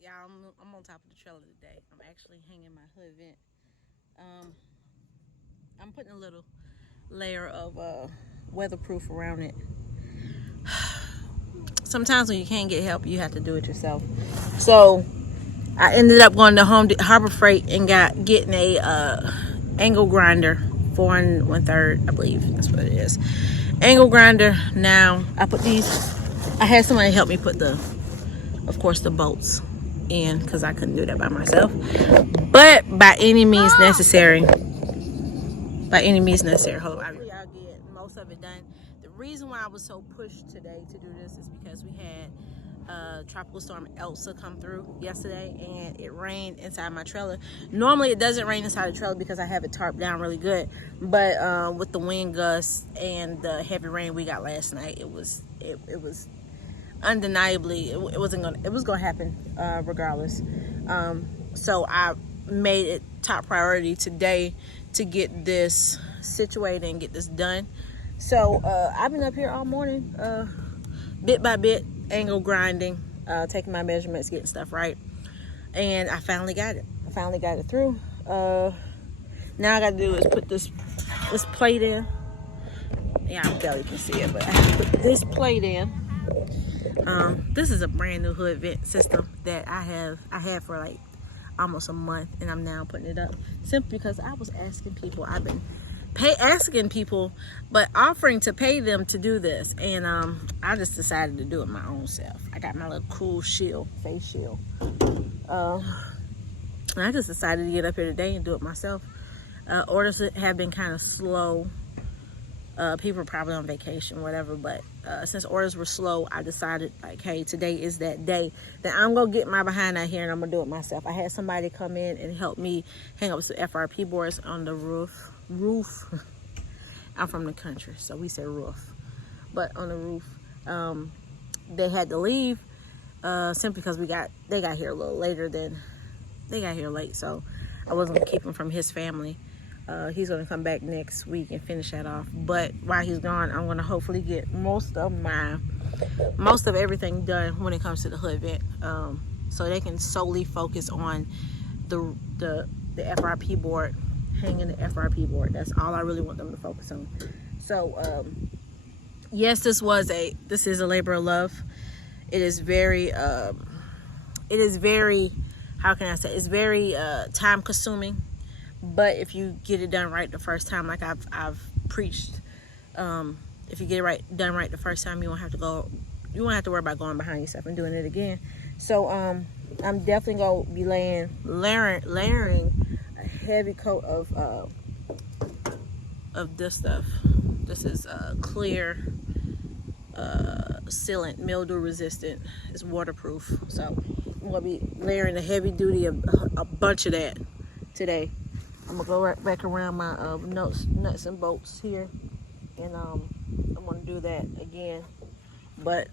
Y'all, I'm on top of the trailer today. I'm actually hanging my hood vent. Um, I'm putting a little layer of weatherproof around it. Sometimes when you can't get help, you have to do it yourself. So I ended up going to Harbor Freight and getting a angle grinder, 4 1/3, I believe that's what it is. Angle grinder. Now I put these. I had somebody help me put of course, the bolts in because I couldn't do that by myself. But by any means necessary. By any means necessary. Hold on. I'll get most of it done. The reason why I was so pushed today to do this is because we had tropical storm Elsa come through yesterday and it rained inside my trailer. Normally it doesn't rain inside the trailer because I have it tarped down really good, but with the wind gusts and the heavy rain we got last night, it was undeniably it was gonna happen regardless. So I made it top priority today to get this situated and get this done. So I've been up here all morning, bit by bit, angle grinding, taking my measurements, getting stuff right, and I finally got it. Through. Now I got to do is put this plate in. Yeah, I barely can see it, but I have to put this plate in. This is a brand new hood vent system that I had for like almost a month, and I'm now putting it up simply because I was asking people. I've been asking people, but offering to pay them to do this, and I just decided to do it my own self. I got my little cool face shield. I just decided to get up here today and do it myself. Orders have been kind of slow. People are probably on vacation, whatever, but since orders were slow, I decided, like, hey, today is that day that I'm gonna get my behind out here and I'm gonna do it myself. I had somebody come in and help me hang up some FRP boards on the roof. I'm from the country, so we say roof, but on the roof. They had to leave simply because they got here a little later than they got here late, so I wasn't gonna keep him from his family. He's going to come back next week and finish that off. But while he's gone, I'm going to hopefully get most of everything done when it comes to the hood vent, so they can solely focus on the FRP board, hanging the FRP board. That's all I really want them to focus on. So yes, this is a labor of love. It is very how can I say, it's very time consuming. But if you get it done right the first time, like I've preached, if you get it done right the first time, you won't have to worry about going behind yourself and doing it again. So I'm definitely gonna be layering a heavy coat of this stuff. This is clear sealant, mildew resistant. It's waterproof. So I'm gonna be layering a heavy duty a bunch of that today. I'm gonna go right back around my nuts and bolts here, and I'm gonna do that again. But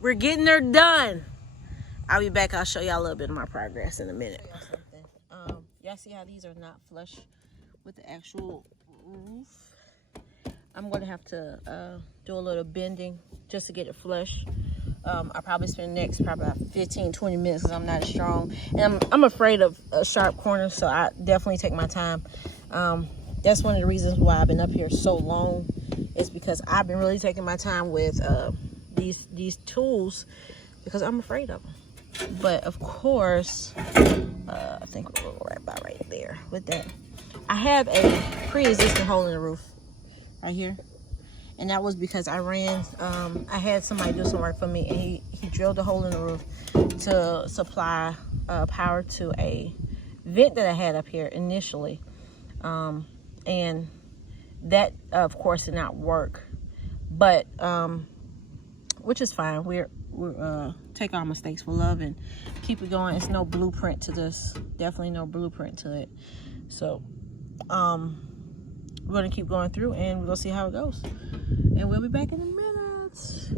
we're getting her done. I'll be back. I'll show y'all a little bit of my progress in a minute. Y'all see how these are not flush with the actual roof? I'm gonna have to do a little bending just to get it flush. I'll probably spend the next probably about 15-20 minutes because I'm not as strong, and I'm afraid of sharp corners, so I definitely take my time. That's one of the reasons why I've been up here so long, is because I've been really taking my time with these tools because I'm afraid of them. But of course, I think we'll go right about right there with that. I have a pre-existing hole in the roof right here. And that was because I had somebody do some work for me, and he drilled a hole in the roof to supply power to a vent that I had up here initially. And that, of course, did not work. But, which is fine. We're take our mistakes for love and keep it going. It's no blueprint to this. Definitely no blueprint to it. So, we're going to keep going through, and we're going to see how it goes. And we'll be back in a minute.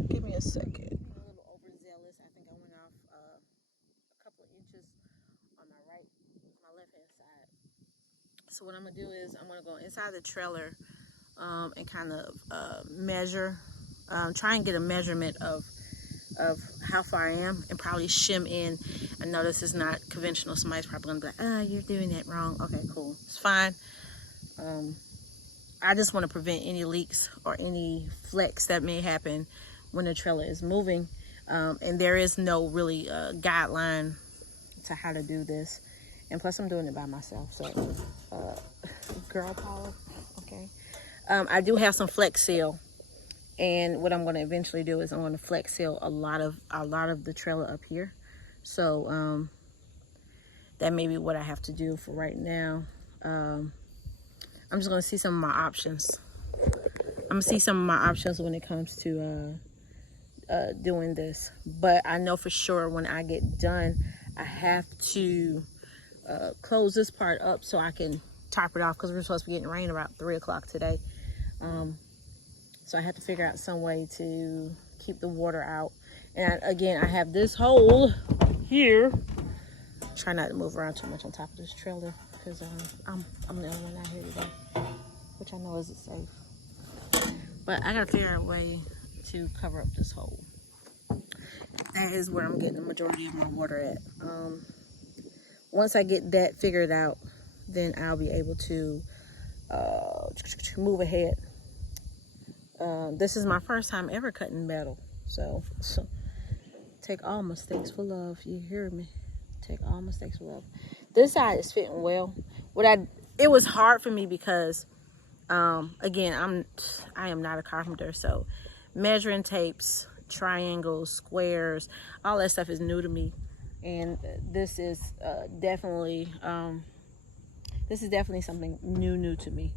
Give me a second. I'm a little overzealous. I think I went off a couple of inches on my left-hand side. So what I'm going to do is I'm going to go inside the trailer and kind of measure, try and get a measurement of of how far I am and probably shim in. I know this is not conventional. Somebody's probably gonna be like, ah, you're doing that wrong. Okay, cool, it's fine. I just want to prevent any leaks or any flex that may happen when the trailer is moving. And there is no really guideline to how to do this. And plus I'm doing it by myself, so girl power. Okay. I do have some Flex Seal, and what I'm going to eventually do is I'm going to Flex Seal a lot of the trailer up here. So that may be what I have to do for right now. I'm just going to see some of my options. I'm going to see some of my options when it comes to doing this. But I know for sure when I get done, I have to close this part up so I can top it off, because we're supposed to be getting rain about 3 o'clock today. So I have to figure out some way to keep the water out. And again, I have this hole here. Try not to move around too much on top of this trailer, because I'm the only one out here today, which I know isn't safe. But I gotta figure out a way to cover up this hole. That is where I'm getting the majority of my water at. Once I get that figured out, then I'll be able to move ahead. This is my first time ever cutting metal, so take all mistakes for love. You hear me? Take all mistakes for love. This side is fitting well. It was hard for me because again, I am not a carpenter, so measuring tapes, triangles, squares, all that stuff is new to me. And this is definitely something new to me.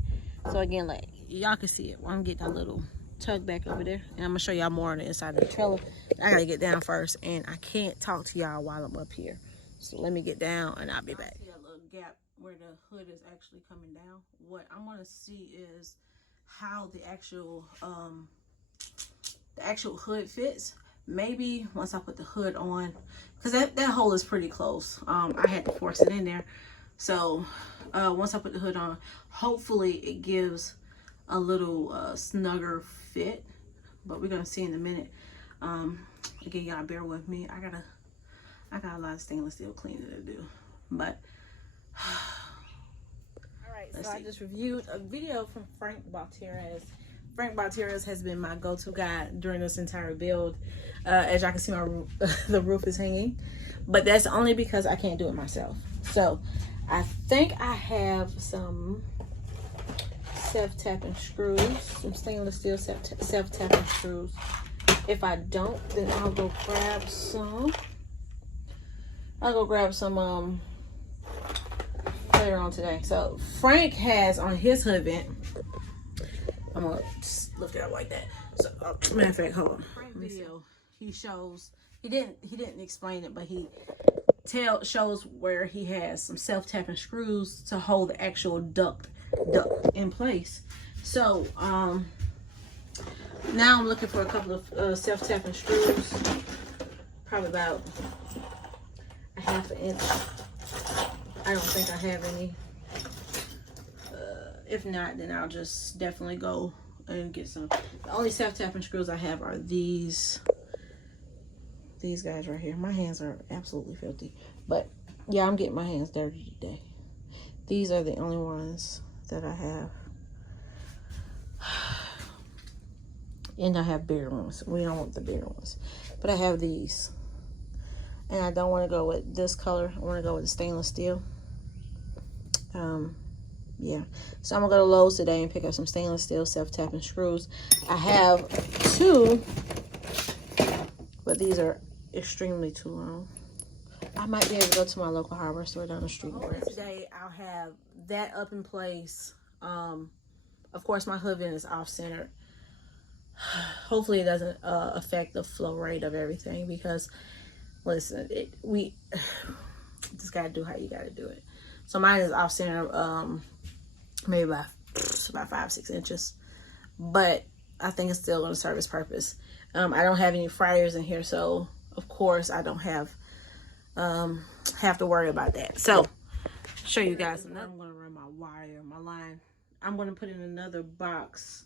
So again, like y'all can see it. I'm getting a little tug back over there, and I'm gonna show y'all more on the inside of the trailer. I gotta get down first, and I can't talk to y'all while I'm up here. So let me get down, and I'll be back. I see a little gap where the hood is actually coming down. What I'm gonna see is how the actual hood fits. Maybe once I put the hood on, because that hole is pretty close. I had to force it in there. So once I put the hood on, hopefully it gives a little snugger fit. But we're gonna see in a minute. Again, y'all bear with me. I got a lot of stainless steel cleaning to do. But all right, so I just reviewed a video from Frank Baltierrez. Frank Baltierrez has been my go-to guy during this entire build. As y'all can see, the roof is hanging, but that's only because I can't do it myself. So I think I have some self-tapping screws, some stainless steel self-tapping screws. If I don't, then I'll go grab some. Later on today. So Frank has on his hood vent. I'm gonna just lift it up like that. So matter of fact, hold on. Frank video, he didn't explain it, but he shows where he has some self-tapping screws to hold the actual duct in place. So now I'm looking for a couple of self-tapping screws, probably about a ½ inch. I don't think I have any. If not, then I'll just definitely go and get some. The only self-tapping screws I have are these guys right here. My hands are absolutely filthy, but yeah, I'm getting my hands dirty today. These are the only ones that I have. And I have bigger ones. We don't want the bigger ones, but I have these. And I don't want to go with this color. I want to go with the stainless steel. Yeah, so I'm gonna go to Lowe's today and pick up some stainless steel self-tapping screws. I have 2, but these are extremely too long. I might be able to go to my local hardware store down the street. Today I'll have that up in place. Of course, my hood vent is off-centered. Hopefully it doesn't affect the flow rate of everything, because listen, we just gotta do how you gotta do it. So mine is off-center, maybe about 5-6 inches, but I think it's still going to serve its purpose. I don't have any fryers in here, so of course I don't have to worry about that. So show you guys. I'm going to run my line. I'm going to put in another box,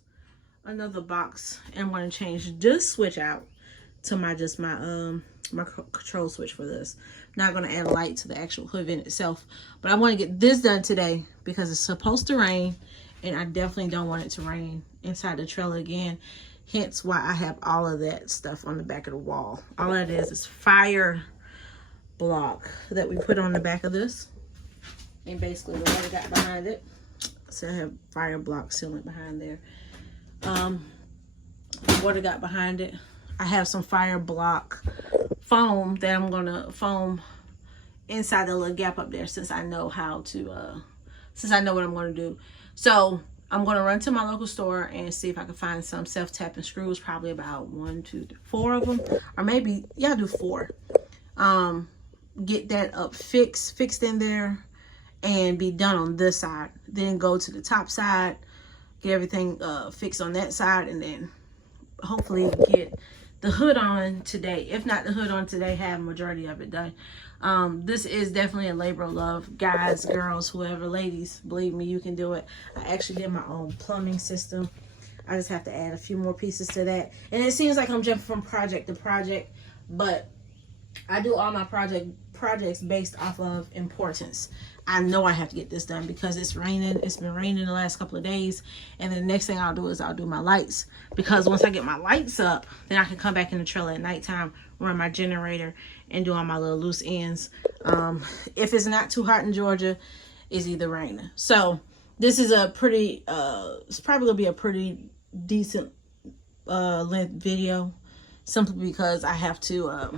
and I'm going to change this switch out to my my control switch for this. Not going to add a light to the actual hood vent itself, but I want to get this done today because it's supposed to rain, and I definitely don't want it to rain inside the trailer again. Hence why I have all of that stuff on the back of the wall. All that is fire block that we put on the back of this, and basically the water got behind it, so I have fire block sealant behind there. The water got behind it. I have some fire block foam that I'm gonna foam inside the little gap up there, since I know how to since I know what I'm gonna do. So I'm gonna run to my local store and see if I can find some self-tapping screws, probably about 1, 2, 3, 4 of them, or maybe, yeah, I'll do 4. Get that up fixed in there and be done on this side. Then go to the top side, get everything fixed on that side, and then hopefully get the hood on today. If not the hood on today, have a majority of it done. This is definitely a labor of love, guys, girls, whoever, ladies, believe me, you can do it. I actually did my own plumbing system. I just have to add a few more pieces to that, and it seems like I'm jumping from project to project, but I do all my projects based off of importance. I know I have to get this done because it's raining. It's been raining the last couple of days. And then the next thing I'll do is I'll do my lights. Because once I get my lights up, then I can come back in the trailer at nighttime, run my generator, and do all my little loose ends. If it's not too hot in Georgia, it's either raining. So this is a pretty, it's probably going to be a pretty decent length video. Simply because I have to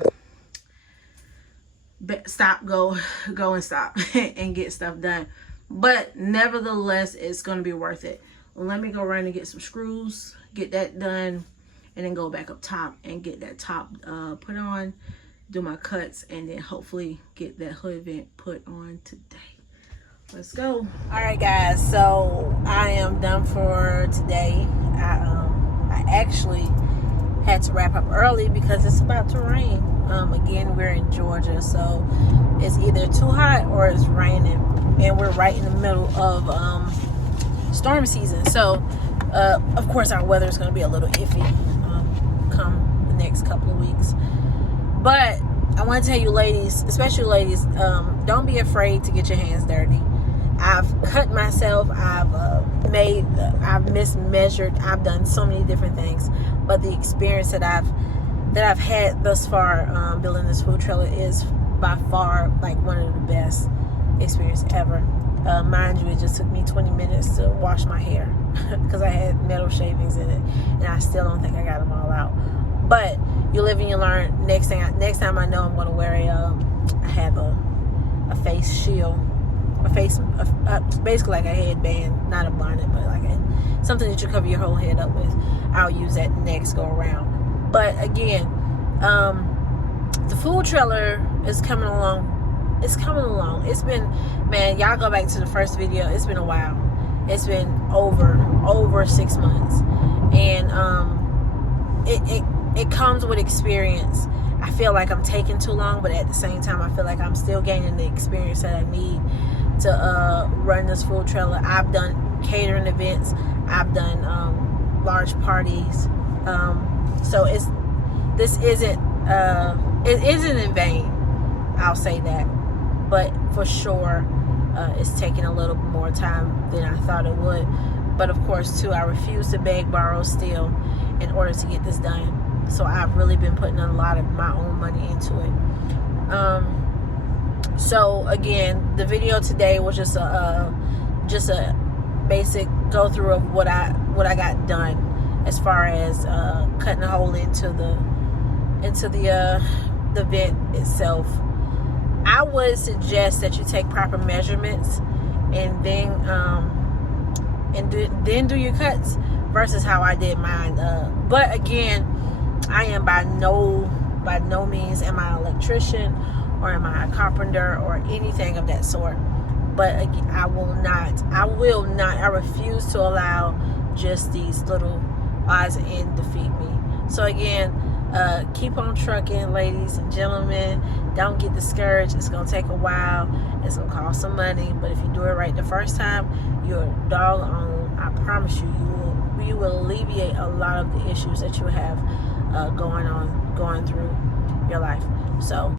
stop, go and stop and get stuff done. But nevertheless, it's going to be worth it. Let me go run and get some screws, get that done, and then go back up top and get that top put on, do my cuts, and then hopefully get that hood vent put on today. Let's go. All right, guys, so I am done for today. I actually had to wrap up early because it's about to rain. Again, we're in Georgia, so it's either too hot or it's raining, and we're right in the middle of storm season. So of course our weather is going to be a little iffy come the next couple of weeks. But I want to tell you, ladies, especially ladies, don't be afraid to get your hands dirty. I've cut myself, I've mismeasured, I've done so many different things, but the experience that I've had thus far building this food trailer is by far like one of the best experience ever. Mind you, it just took me 20 minutes to wash my hair because I had metal shavings in it, and I still don't think I got them all out. But you live and you learn. Next time I know I'm going to wear I have a face shield, basically like a headband, not a bonnet, but like something that you cover your whole head up with. I'll use that next go around. But again, the food trailer is coming along. It's coming along. It's been, man, y'all go back to the first video. It's been a while. It's been over 6 months, and it comes with experience. I feel like I'm taking too long, but at the same time, I feel like I'm still gaining the experience that I need to run this food trailer. I've done catering events. I've done large parties. So this isn't in vain. I'll say that, but for sure, it's taking a little more time than I thought it would. But of course, too, I refuse to beg, borrow, steal in order to get this done. So I've really been putting a lot of my own money into it. So again, the video today was just a basic go through of what I got done as far as cutting a hole into the vent itself. I would suggest that you take proper measurements and then do your cuts versus how I did mine. But again, I am by no means am I an electrician or am I a carpenter or anything of that sort. But again, I refuse to allow just these little odds and ends defeat me. So again, keep on trucking, ladies and gentlemen. Don't get discouraged. It's gonna take a while. It's gonna cost some money, but if you do it right the first time, you're doggone, I promise you, you will alleviate a lot of the issues that you have going on going through your life. So